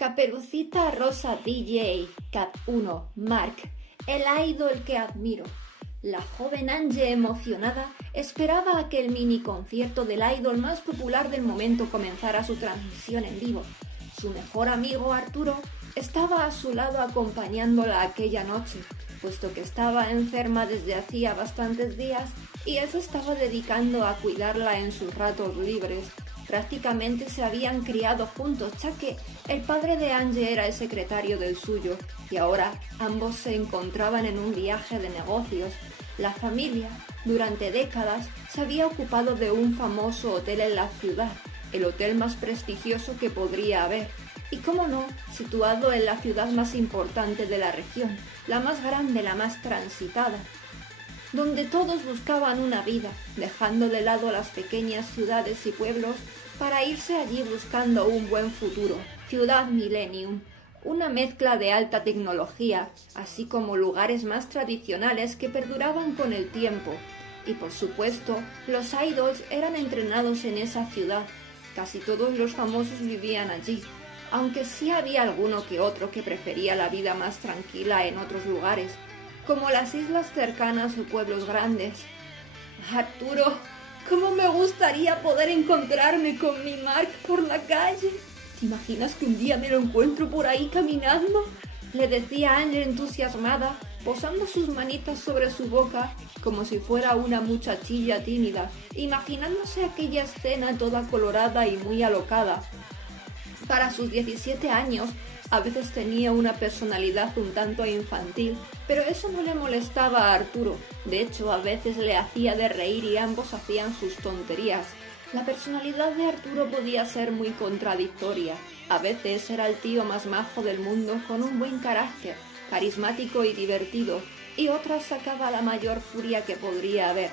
Caperucita Rosa DJ, Cap 1, Mark, el idol que admiro. La joven Angie, emocionada, esperaba a que el mini concierto del idol más popular del momento comenzara su transmisión en vivo. Su mejor amigo Arturo estaba a su lado acompañándola aquella noche, puesto que estaba enferma desde hacía bastantes días y él se estaba dedicando a cuidarla en sus ratos libres. Prácticamente se habían criado juntos, ya que el padre de Angie era el secretario del suyo y ahora ambos se encontraban en un viaje de negocios. La familia, durante décadas, se había ocupado de un famoso hotel en la ciudad, el hotel más prestigioso que podría haber, y cómo no, situado en la ciudad más importante de la región, la más grande, la más transitada, donde todos buscaban una vida, dejando de lado las pequeñas ciudades y pueblos para irse allí buscando un buen futuro. Ciudad Millennium, una mezcla de alta tecnología, así como lugares más tradicionales que perduraban con el tiempo. Y por supuesto, los idols eran entrenados en esa ciudad. Casi todos los famosos vivían allí, aunque sí había alguno que otro que prefería la vida más tranquila en otros lugares, como las islas cercanas o pueblos grandes. Arturo, ¿cómo me gustaría poder encontrarme con mi Mark por la calle? ¿Te imaginas que un día me lo encuentro por ahí caminando? Le decía Angie entusiasmada, posando sus manitas sobre su boca como si fuera una muchachilla tímida, imaginándose aquella escena toda colorada y muy alocada. Para sus 17 años, a veces tenía una personalidad un tanto infantil, pero eso no le molestaba a Arturo. De hecho, a veces le hacía de reír y ambos hacían sus tonterías. La personalidad de Arturo podía ser muy contradictoria. A veces era el tío más majo del mundo con un buen carácter, carismático y divertido, y otras sacaba la mayor furia que podría haber.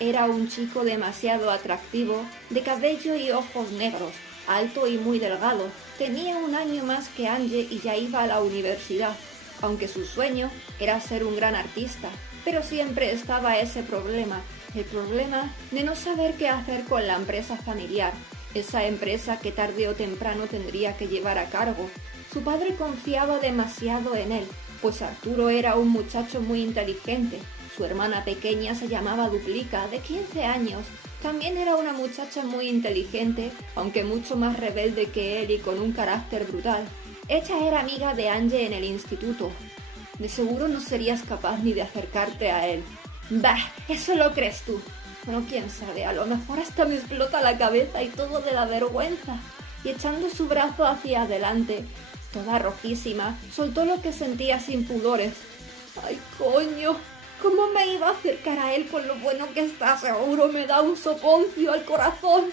Era un chico demasiado atractivo, de cabello y ojos negros, alto y muy delgado. Tenía un año más que Angie y ya iba a la universidad, aunque su sueño era ser un gran artista. Pero siempre estaba ese problema, el problema de no saber qué hacer con la empresa familiar, esa empresa que tarde o temprano tendría que llevar a cargo. Su padre confiaba demasiado en él, pues Arturo era un muchacho muy inteligente. Su hermana pequeña se llamaba Duplica, de 15 años. También era una muchacha muy inteligente, aunque mucho más rebelde que él y con un carácter brutal. Ella era amiga de Angie en el instituto. De seguro no serías capaz ni de acercarte a él. Bah, eso lo crees tú. Bueno, quién sabe, a lo mejor hasta me explota la cabeza y todo de la vergüenza. Y echando su brazo hacia adelante, toda rojísima, soltó lo que sentía sin pudores. ¡Ay, coño! ¿Cómo me iba a acercar a él con lo bueno que está? Seguro me da un soponcio al corazón.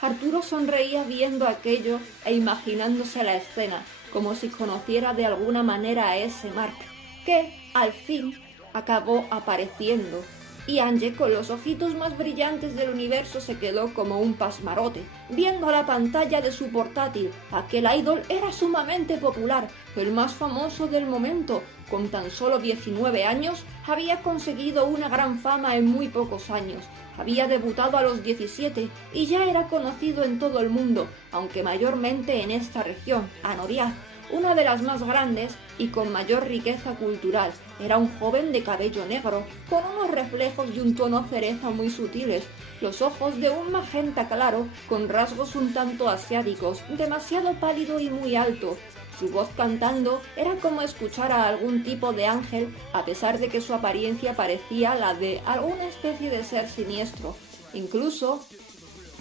Arturo sonreía viendo aquello e imaginándose la escena, como si conociera de alguna manera a ese Mark, que, al fin, acabó apareciendo. Y Angie, con los ojitos más brillantes del universo, se quedó como un pasmarote, viendo la pantalla de su portátil. Aquel idol era sumamente popular, el más famoso del momento. Con tan solo 19 años, había conseguido una gran fama en muy pocos años. Había debutado a los 17 y ya era conocido en todo el mundo, aunque mayormente en esta región, Anoriaz, una de las más grandes y con mayor riqueza cultural. Era un joven de cabello negro, con unos reflejos y un tono cereza muy sutiles, los ojos de un magenta claro, con rasgos un tanto asiáticos, demasiado pálido y muy alto. Su voz cantando era como escuchar a algún tipo de ángel, a pesar de que su apariencia parecía la de alguna especie de ser siniestro. Incluso,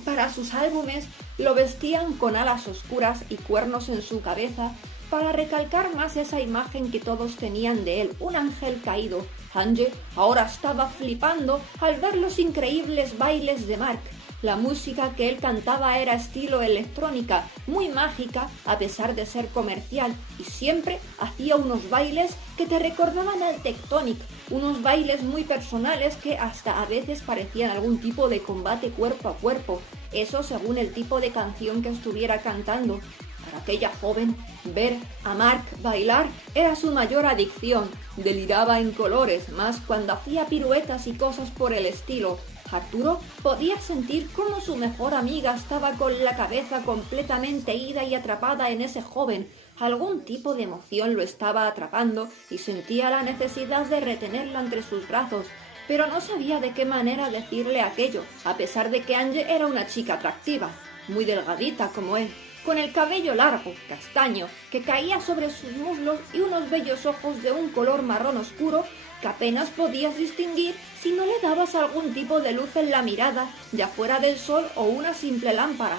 para sus álbumes, lo vestían con alas oscuras y cuernos en su cabeza, para recalcar más esa imagen que todos tenían de él, un ángel caído. Angie ahora estaba flipando al ver los increíbles bailes de Mark. La música que él cantaba era estilo electrónica, muy mágica a pesar de ser comercial, y siempre hacía unos bailes que te recordaban al Tectonic, unos bailes muy personales que hasta a veces parecían algún tipo de combate cuerpo a cuerpo, eso según el tipo de canción que estuviera cantando. Para aquella joven, ver a Mark bailar era su mayor adicción. Deliraba en colores, más cuando hacía piruetas y cosas por el estilo. Arturo podía sentir cómo su mejor amiga estaba con la cabeza completamente ida y atrapada en ese joven. Algún tipo de emoción lo estaba atrapando y sentía la necesidad de retenerla entre sus brazos, pero no sabía de qué manera decirle aquello, a pesar de que Angie era una chica atractiva, muy delgadita como él, con el cabello largo, castaño, que caía sobre sus muslos y unos bellos ojos de un color marrón oscuro que apenas podías distinguir si no le dabas algún tipo de luz en la mirada, ya fuera del sol o una simple lámpara.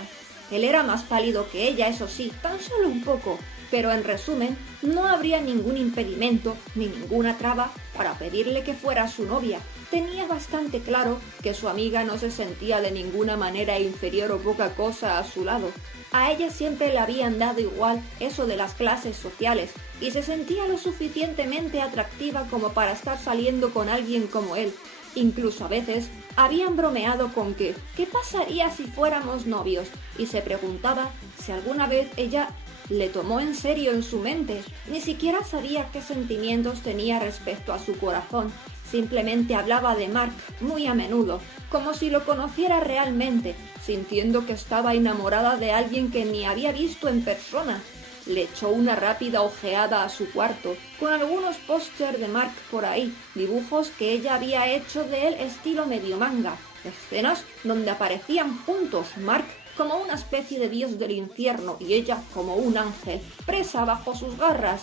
Él era más pálido que ella, eso sí, tan solo un poco, pero en resumen, no habría ningún impedimento ni ninguna traba para pedirle que fuera su novia. Tenía bastante claro que su amiga no se sentía de ninguna manera inferior o poca cosa a su lado. A ella siempre le habían dado igual eso de las clases sociales y se sentía lo suficientemente atractiva como para estar saliendo con alguien como él. Incluso a veces habían bromeado con que ¿qué pasaría si fuéramos novios? Y se preguntaba si alguna vez ella le tomó en serio en su mente. Ni siquiera sabía qué sentimientos tenía respecto a su corazón. Simplemente hablaba de Mark muy a menudo, como si lo conociera realmente, sintiendo que estaba enamorada de alguien que ni había visto en persona. Le echó una rápida ojeada a su cuarto, con algunos pósters de Mark por ahí, dibujos que ella había hecho de él estilo medio manga, escenas donde aparecían juntos Mark como una especie de dios del infierno y ella como un ángel, presa bajo sus garras.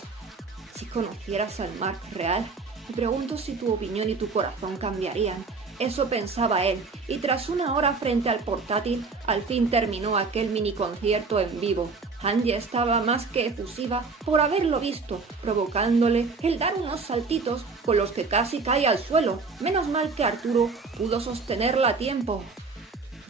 Si conocieras al Mark real, me pregunto si tu opinión y tu corazón cambiarían. Eso pensaba él, y tras una hora frente al portátil, al fin terminó aquel mini concierto en vivo. Angie estaba más que efusiva por haberlo visto, provocándole el dar unos saltitos con los que casi cae al suelo. Menos mal que Arturo pudo sostenerla a tiempo.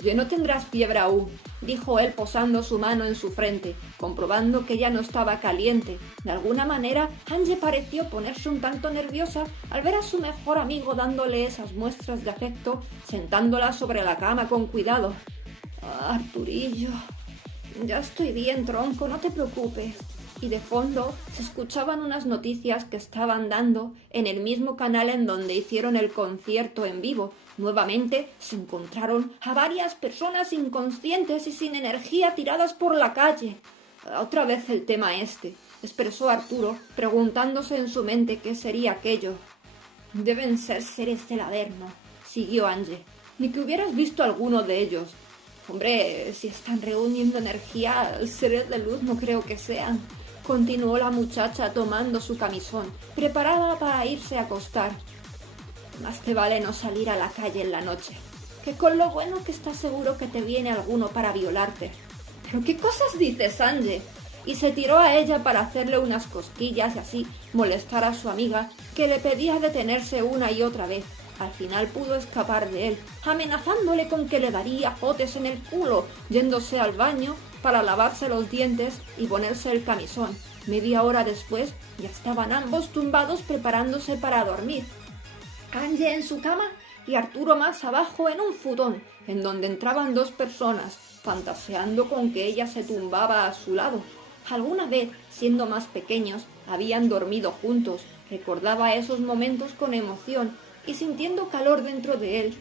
«Ya no tendrás fiebre aún», dijo él posando su mano en su frente, comprobando que ya no estaba caliente. De alguna manera, Angie pareció ponerse un tanto nerviosa al ver a su mejor amigo dándole esas muestras de afecto, sentándola sobre la cama con cuidado. «Arturillo, ya estoy bien, tronco, no te preocupes». Y de fondo se escuchaban unas noticias que estaban dando en el mismo canal en donde hicieron el concierto en vivo. Nuevamente se encontraron a varias personas inconscientes y sin energía tiradas por la calle. «Otra vez el tema este», expresó Arturo, preguntándose en su mente qué sería aquello. «Deben ser seres del Averno», siguió Angie. «Ni que hubieras visto alguno de ellos. Hombre, si están reuniendo energía, seres de luz no creo que sean», continuó la muchacha tomando su camisón, preparada para irse a acostar. «Más te vale no salir a la calle en la noche, que con lo bueno que estás seguro que te viene alguno para violarte». «¿Pero qué cosas dices, Angie?» Y se tiró a ella para hacerle unas cosquillas y así molestar a su amiga, que le pedía detenerse una y otra vez. Al final pudo escapar de él, amenazándole con que le daría azotes en el culo, yéndose al baño para lavarse los dientes y ponerse el camisón. Media hora después ya estaban ambos tumbados preparándose para dormir. Angie en su cama y Arturo más abajo en un futón, en donde entraban dos personas, fantaseando con que ella se tumbaba a su lado. Alguna vez, siendo más pequeños, habían dormido juntos. Recordaba esos momentos con emoción y sintiendo calor dentro de él,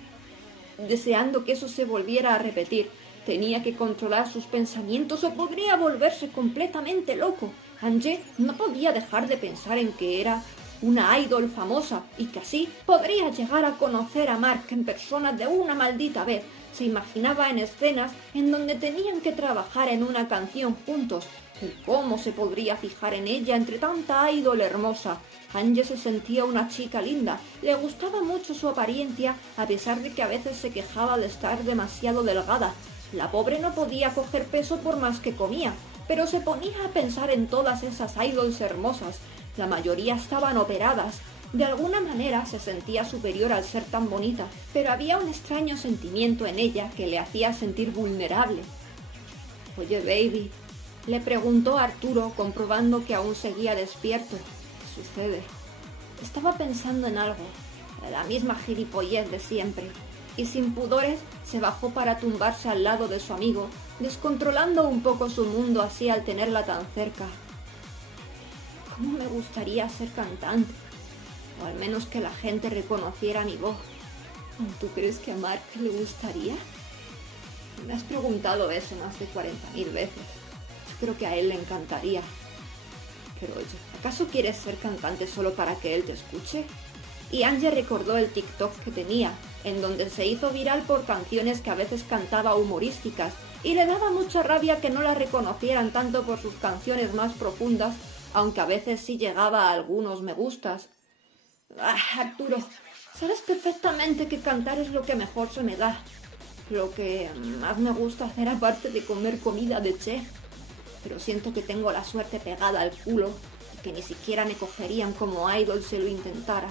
deseando que eso se volviera a repetir. Tenía que controlar sus pensamientos o podría volverse completamente loco. Angie no podía dejar de pensar en que era una idol famosa y que así podría llegar a conocer a Mark en persona de una maldita vez. Se imaginaba en escenas en donde tenían que trabajar en una canción juntos. ¿Y cómo se podría fijar en ella entre tanta idol hermosa? Angie se sentía una chica linda, le gustaba mucho su apariencia, a pesar de que a veces se quejaba de estar demasiado delgada. La pobre no podía coger peso por más que comía, pero se ponía a pensar en todas esas idols hermosas. La mayoría estaban operadas. De alguna manera se sentía superior al ser tan bonita, pero había un extraño sentimiento en ella que le hacía sentir vulnerable. «Oye, baby», le preguntó Arturo, comprobando que aún seguía despierto. «¿Qué sucede?» Estaba pensando en algo, la misma gilipollez de siempre, y sin pudores se bajó para tumbarse al lado de su amigo, descontrolando un poco su mundo así al tenerla tan cerca. «¿Cómo me gustaría ser cantante? O al menos que la gente reconociera mi voz. ¿Tú crees que a Mark le gustaría? Me has preguntado eso más de 40.000 veces. Yo creo que a él le encantaría. Pero oye, ¿acaso quieres ser cantante solo para que él te escuche? Y Angie recordó el TikTok que tenía, en donde se hizo viral por canciones que a veces cantaba humorísticas, y le daba mucha rabia que no la reconocieran tanto por sus canciones más profundas, aunque a veces sí llegaba a algunos me gustas. Arturo, sabes perfectamente que cantar es lo que mejor se me da. Lo que más me gusta hacer aparte de comer comida de chef. Pero siento que tengo la suerte pegada al culo y que ni siquiera me cogerían como idol si lo intentara.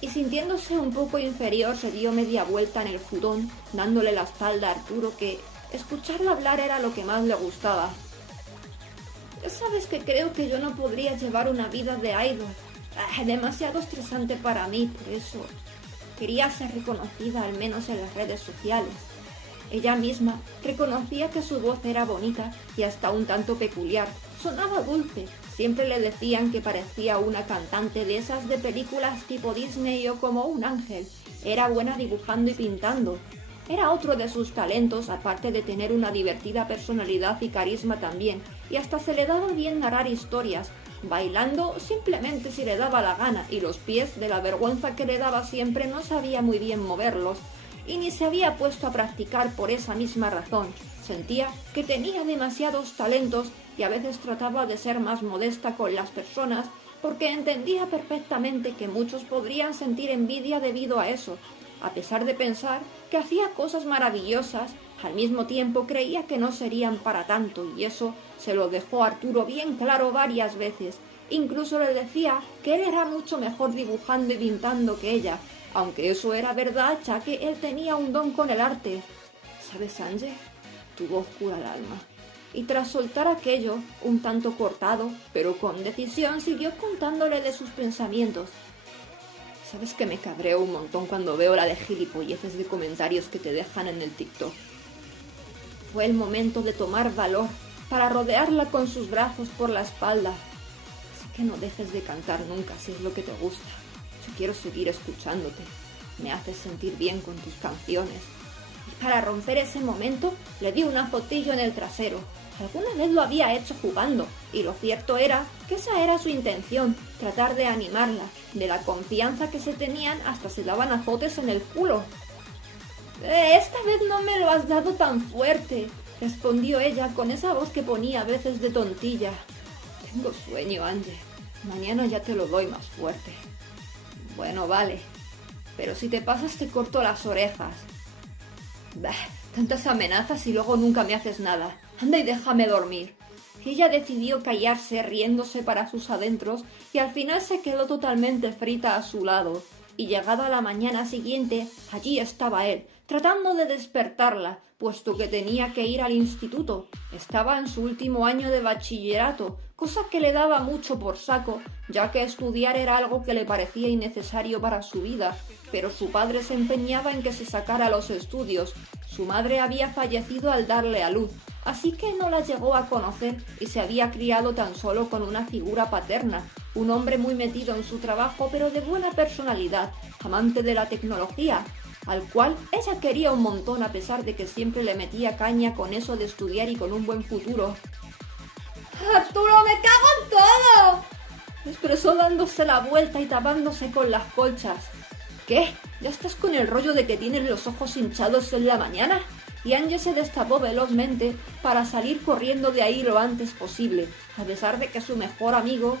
Y sintiéndose un poco inferior se dio media vuelta en el futón, dándole la espalda a Arturo, que escucharlo hablar era lo que más le gustaba. Sabes que creo que yo no podría llevar una vida de idol. Demasiado estresante para mí, por eso quería ser reconocida al menos en las redes sociales. Ella misma reconocía que su voz era bonita y hasta un tanto peculiar. Sonaba dulce. Siempre le decían que parecía una cantante de esas de películas tipo Disney o como un ángel. Era buena dibujando y pintando. Era otro de sus talentos, aparte de tener una divertida personalidad y carisma también. Y hasta se le daba bien narrar historias, bailando simplemente si le daba la gana, y los pies, de la vergüenza que le daba siempre, no sabía muy bien moverlos. Y ni se había puesto a practicar por esa misma razón. Sentía que tenía demasiados talentos y a veces trataba de ser más modesta con las personas porque entendía perfectamente que muchos podrían sentir envidia debido a eso. A pesar de pensar que hacía cosas maravillosas, al mismo tiempo creía que no serían para tanto, y eso se lo dejó Arturo bien claro varias veces. Incluso le decía que él era mucho mejor dibujando y pintando que ella, aunque eso era verdad, ya que él tenía un don con el arte. ¿Sabes, Angie? Tu voz cura el alma. Y tras soltar aquello, un tanto cortado, pero con decisión, siguió contándole de sus pensamientos. ¿Sabes que me cabreo un montón cuando veo la de gilipolleces de comentarios que te dejan en el TikTok? Fue el momento de tomar valor para rodearla con sus brazos por la espalda. Así que no dejes de cantar nunca si es lo que te gusta. Yo quiero seguir escuchándote. Me haces sentir bien con tus canciones. Y para romper ese momento, le di un azotillo en el trasero. Alguna vez lo había hecho jugando, y lo cierto era que esa era su intención, tratar de animarla. De la confianza que se tenían hasta se daban azotes en el culo. Esta vez no me lo has dado tan fuerte, respondió ella con esa voz que ponía a veces de tontilla. Tengo sueño, Angie. Mañana ya te lo doy más fuerte. Bueno, vale, pero si te pasas te corto las orejas. Tantas amenazas y luego nunca me haces nada. Anda y déjame dormir. Y ella decidió callarse riéndose para sus adentros y al final se quedó totalmente frita a su lado. Y llegada la mañana siguiente, allí estaba él, tratando de despertarla, puesto que tenía que ir al instituto. Estaba en su último año de bachillerato, cosa que le daba mucho por saco, ya que estudiar era algo que le parecía innecesario para su vida, pero su padre se empeñaba en que se sacara los estudios. Su madre había fallecido al darle a luz, así que no la llegó a conocer y se había criado tan solo con una figura paterna, un hombre muy metido en su trabajo pero de buena personalidad, amante de la tecnología, al cual ella quería un montón a pesar de que siempre le metía caña con eso de estudiar y con un buen futuro. ¡Arturo, me cago en todo!, expresó dándose la vuelta y tapándose con las colchas. ¿Qué? ¿Ya estás con el rollo de que tienes los ojos hinchados en la mañana? Y Angie se destapó velozmente para salir corriendo de ahí lo antes posible, a pesar de que su mejor amigo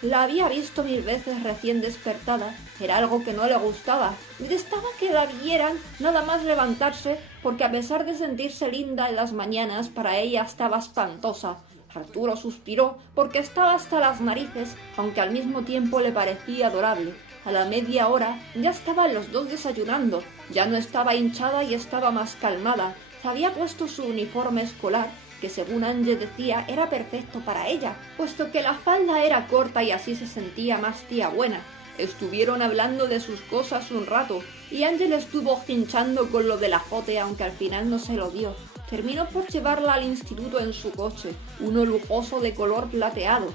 la había visto 1000 veces recién despertada. Era algo que no le gustaba. Detestaba que la vieran nada más levantarse, porque a pesar de sentirse linda en las mañanas, para ella estaba espantosa. Arturo suspiró porque estaba hasta las narices, aunque al mismo tiempo le parecía adorable. A la media hora ya estaban los dos desayunando. Ya no estaba hinchada y estaba más calmada. Se había puesto su uniforme escolar, que según Angie decía era perfecto para ella, puesto que la falda era corta y así se sentía más tía buena. Estuvieron hablando de sus cosas un rato, y Angie le estuvo hinchando con lo del azote, aunque al final no se lo dio. Terminó por llevarla al instituto en su coche, uno lujoso de color plateado.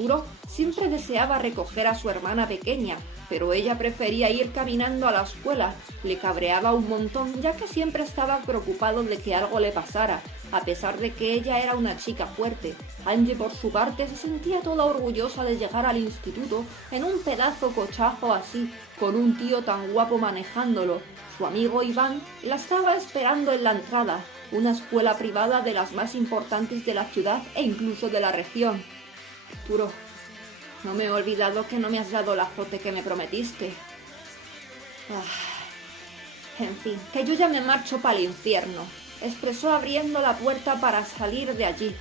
Arturo siempre deseaba recoger a su hermana pequeña, pero ella prefería ir caminando a la escuela. Le cabreaba un montón, ya que siempre estaba preocupado de que algo le pasara, a pesar de que ella era una chica fuerte. Angie, por su parte, se sentía toda orgullosa de llegar al instituto en un pedazo cochazo así, con un tío tan guapo manejándolo. Su amigo Iván la estaba esperando en la entrada, una escuela privada de las más importantes de la ciudad e incluso de la región. Arturo, no me he olvidado que no me has dado el azote que me prometiste. En fin, que yo ya me marcho para el infierno, expresó abriendo la puerta para salir de allí.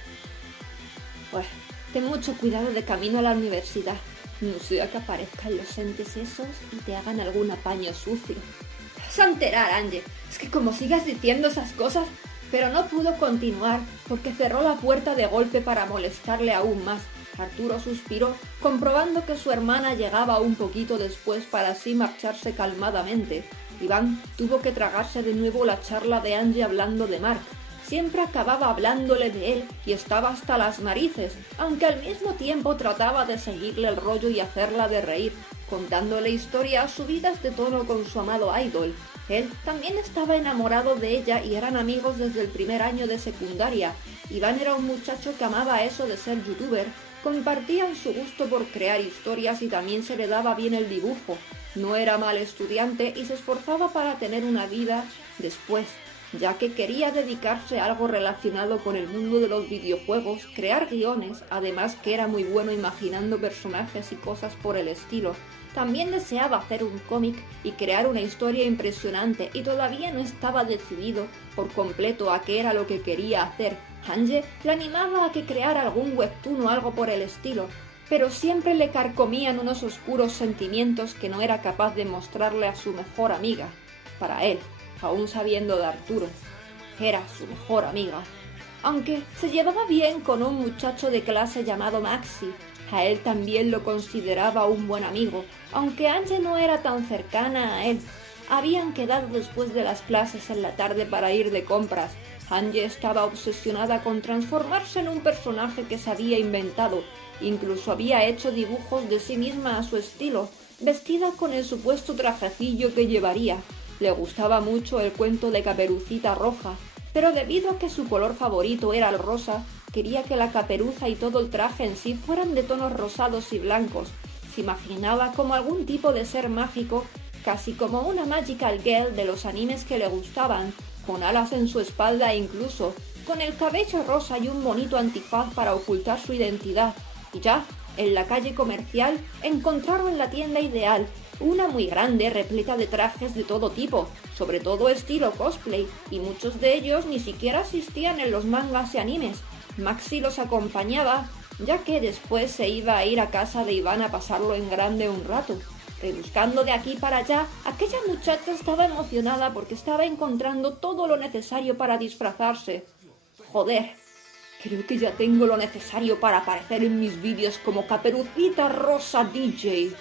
Pues, ten mucho cuidado de camino a la universidad, no sea que aparezcan los entes esos y te hagan algún apaño sucio. Te vas a enterar, Angie, es que como sigas diciendo esas cosas... Pero no pudo continuar porque cerró la puerta de golpe para molestarle aún más. Arturo suspiró, comprobando que su hermana llegaba un poquito después para así marcharse calmadamente. Iván tuvo que tragarse de nuevo la charla de Angie hablando de Mark. Siempre acababa hablándole de él y estaba hasta las narices, aunque al mismo tiempo trataba de seguirle el rollo y hacerla de reír, contándole historias subidas de tono con su amado idol. Él también estaba enamorado de ella y eran amigos desde el primer año de secundaria. Iván era un muchacho que amaba eso de ser youtuber, compartían su gusto por crear historias y también se le daba bien el dibujo. No era mal estudiante y se esforzaba para tener una vida después, ya que quería dedicarse a algo relacionado con el mundo de los videojuegos, crear guiones, además que era muy bueno imaginando personajes y cosas por el estilo. También deseaba hacer un cómic y crear una historia impresionante y todavía no estaba decidido por completo a qué era lo que quería hacer. Angie le animaba a que creara algún webtoon o algo por el estilo, pero siempre le carcomían unos oscuros sentimientos que no era capaz de mostrarle a su mejor amiga. Para él, aún sabiendo de Arturo, era su mejor amiga. Aunque se llevaba bien con un muchacho de clase llamado Maxi, a él también lo consideraba un buen amigo, aunque Angie no era tan cercana a él. Habían quedado después de las clases en la tarde para ir de compras. Angie estaba obsesionada con transformarse en un personaje que se había inventado. Incluso había hecho dibujos de sí misma a su estilo, vestida con el supuesto trajecillo que llevaría. Le gustaba mucho el cuento de Caperucita Roja, pero debido a que su color favorito era el rosa, quería que la caperuza y todo el traje en sí fueran de tonos rosados y blancos. Se imaginaba como algún tipo de ser mágico, casi como una magical girl de los animes que le gustaban, con alas en su espalda e incluso con el cabello rosa y un bonito antifaz para ocultar su identidad. Y ya, en la calle comercial, encontraron la tienda ideal, una muy grande repleta de trajes de todo tipo, sobre todo estilo cosplay, y muchos de ellos ni siquiera existían en los mangas y animes. Maxi los acompañaba, ya que después se iba a ir a casa de Iván a pasarlo en grande un rato. Rebuscando de aquí para allá, aquella muchacha estaba emocionada porque estaba encontrando todo lo necesario para disfrazarse. Joder, creo que ya tengo lo necesario para aparecer en mis vídeos como Caperucita Rosa DJ.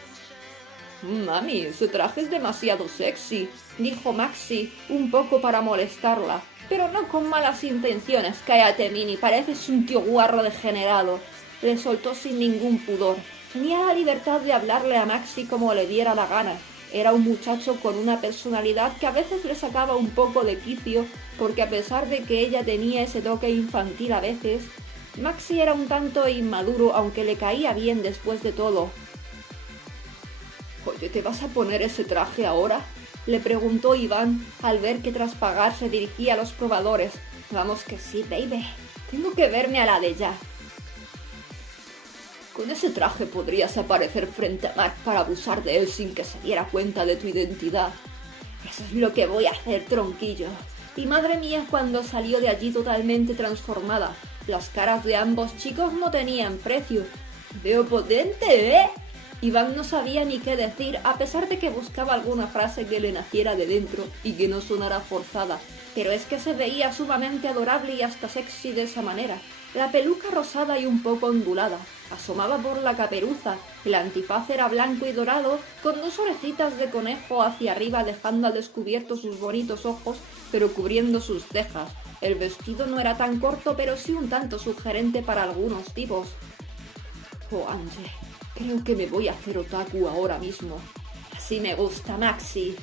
Mami, ese traje es demasiado sexy, dijo Maxi, un poco para molestarla. Pero no con malas intenciones, cállate, Mini, pareces un tío guarro degenerado. Le soltó sin ningún pudor. Tenía la libertad de hablarle a Maxi como le diera la gana. Era un muchacho con una personalidad que a veces le sacaba un poco de quicio, porque a pesar de que ella tenía ese toque infantil a veces, Maxi era un tanto inmaduro, aunque le caía bien después de todo. «Oye, ¿te vas a poner ese traje ahora?», le preguntó Iván al ver que tras pagar se dirigía a los probadores. «Vamos que sí, baby. Tengo que verme a la de ya». «Con ese traje podrías aparecer frente a Mark para abusar de él sin que se diera cuenta de tu identidad». «Eso es lo que voy a hacer, tronquillo». Y madre mía, cuando salió de allí totalmente transformada. Las caras de ambos chicos no tenían precio. «Veo potente, ¿eh?». Iván no sabía ni qué decir, a pesar de que buscaba alguna frase que le naciera de dentro y que no sonara forzada, pero es que se veía sumamente adorable y hasta sexy de esa manera. La peluca rosada y un poco ondulada asomaba por la caperuza, el antifaz era blanco y dorado, con dos orejitas de conejo hacia arriba dejando al descubierto sus bonitos ojos, pero cubriendo sus cejas. El vestido no era tan corto, pero sí un tanto sugerente para algunos tipos. Oh, Ange, creo que me voy a hacer otaku ahora mismo. Así me gusta, Maxi.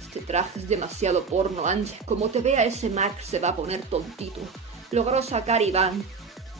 Este traje es demasiado porno, Ange. Como te vea ese Mark se va a poner tontito. Logró sacar Iván.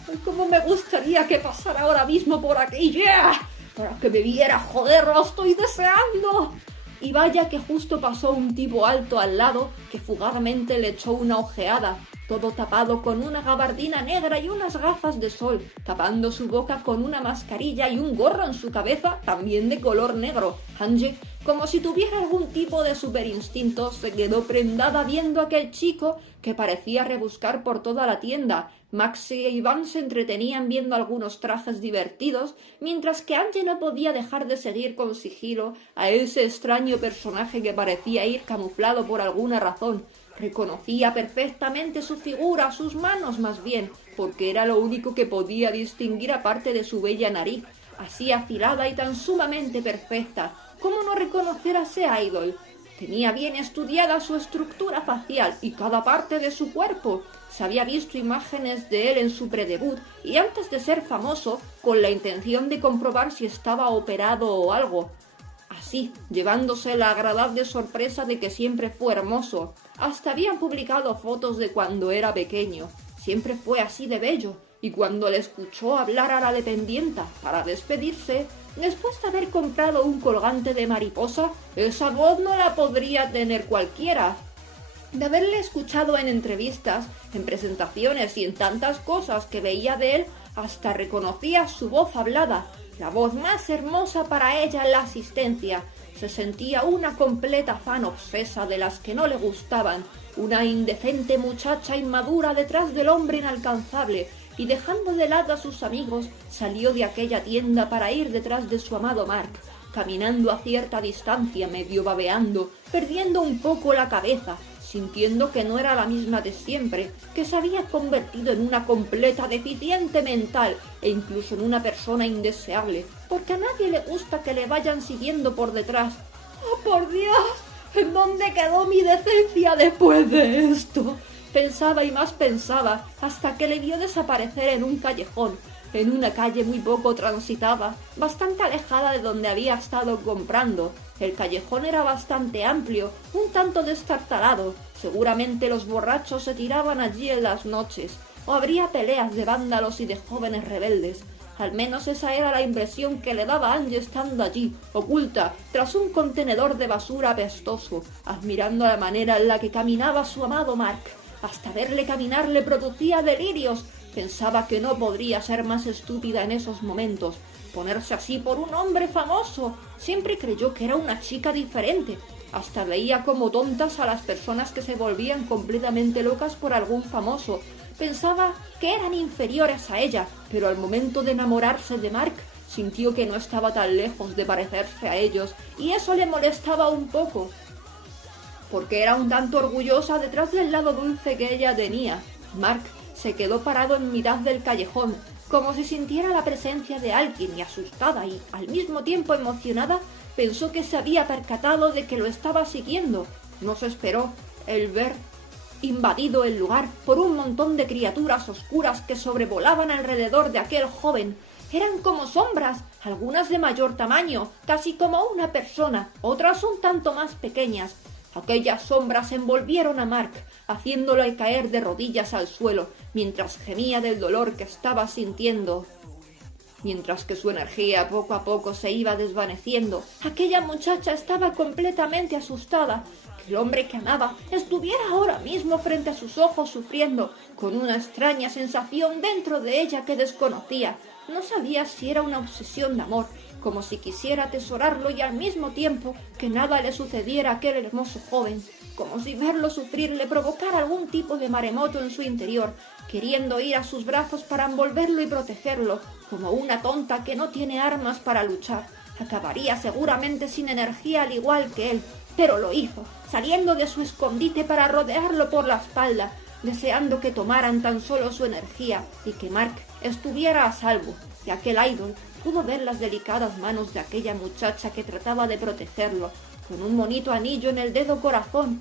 ¡Ay, cómo me gustaría que pasara ahora mismo por aquí! ¡Yeah! Para que me viera, joder, lo estoy deseando. Y vaya que justo pasó un tipo alto al lado que fugazmente le echó una ojeada, todo tapado con una gabardina negra y unas gafas de sol, tapando su boca con una mascarilla y un gorro en su cabeza, también de color negro. Ange, como si tuviera algún tipo de superinstinto, se quedó prendada viendo a aquel chico que parecía rebuscar por toda la tienda. Maxi e Iván se entretenían viendo algunos trajes divertidos, mientras que Ange no podía dejar de seguir con sigilo a ese extraño personaje que parecía ir camuflado por alguna razón. Reconocía perfectamente su figura, sus manos más bien, porque era lo único que podía distinguir aparte de su bella nariz, así afilada y tan sumamente perfecta. ¿Cómo no reconocer a ese idol? Tenía bien estudiada su estructura facial y cada parte de su cuerpo. Se había visto imágenes de él en su predebut y antes de ser famoso, con la intención de comprobar si estaba operado o algo. Así, llevándose la agradable sorpresa de que siempre fue hermoso. Hasta habían publicado fotos de cuando era pequeño. Siempre fue así de bello. Y cuando le escuchó hablar a la dependienta para despedirse, después de haber comprado un colgante de mariposa, esa voz no la podría tener cualquiera. De haberle escuchado en entrevistas, en presentaciones y en tantas cosas que veía de él, hasta reconocía su voz hablada, la voz más hermosa para ella en la asistencia. Se sentía una completa fan obsesa de las que no le gustaban, una indecente muchacha inmadura detrás del hombre inalcanzable, y dejando de lado a sus amigos, salió de aquella tienda para ir detrás de su amado Mark, caminando a cierta distancia, medio babeando, perdiendo un poco la cabeza, sintiendo que no era la misma de siempre, que se había convertido en una completa deficiente mental e incluso en una persona indeseable, porque a nadie le gusta que le vayan siguiendo por detrás. ¡Oh, por Dios! ¿En dónde quedó mi decencia después de esto? Pensaba y más pensaba, hasta que le vio desaparecer en un callejón, en una calle muy poco transitada, bastante alejada de donde había estado comprando. El callejón era bastante amplio, un tanto destartalado. Seguramente los borrachos se tiraban allí en las noches, o habría peleas de vándalos y de jóvenes rebeldes. Al menos esa era la impresión que le daba Ange estando allí, oculta, tras un contenedor de basura apestoso, admirando la manera en la que caminaba su amado Mark. Hasta verle caminar le producía delirios. Pensaba que no podría ser más estúpida en esos momentos. Ponerse así por un hombre famoso. Siempre creyó que era una chica diferente. Hasta veía como tontas a las personas que se volvían completamente locas por algún famoso. Pensaba que eran inferiores a ella, pero al momento de enamorarse de Mark, sintió que no estaba tan lejos de parecerse a ellos, y eso le molestaba un poco, porque era un tanto orgullosa detrás del lado dulce que ella tenía. Mark se quedó parado en mitad del callejón, como si sintiera la presencia de alguien, y asustada y al mismo tiempo emocionada, pensó que se había percatado de que lo estaba siguiendo. No se esperó el ver invadido el lugar por un montón de criaturas oscuras que sobrevolaban alrededor de aquel joven. Eran como sombras, algunas de mayor tamaño, casi como una persona, otras un tanto más pequeñas. Aquellas sombras envolvieron a Mark, haciéndolo caer de rodillas al suelo, mientras gemía del dolor que estaba sintiendo. Mientras que su energía poco a poco se iba desvaneciendo, aquella muchacha estaba completamente asustada. Que el hombre que amaba estuviera ahora mismo frente a sus ojos sufriendo, con una extraña sensación dentro de ella que desconocía. No sabía si era una obsesión de amor, como si quisiera atesorarlo y al mismo tiempo que nada le sucediera a aquel hermoso joven, como si verlo sufrir le provocara algún tipo de maremoto en su interior, queriendo ir a sus brazos para envolverlo y protegerlo, como una tonta que no tiene armas para luchar. Acabaría seguramente sin energía al igual que él, pero lo hizo, saliendo de su escondite para rodearlo por la espalda, deseando que tomaran tan solo su energía y que Mark estuviera a salvo. Y aquel idol pudo ver las delicadas manos de aquella muchacha que trataba de protegerlo, con un bonito anillo en el dedo corazón,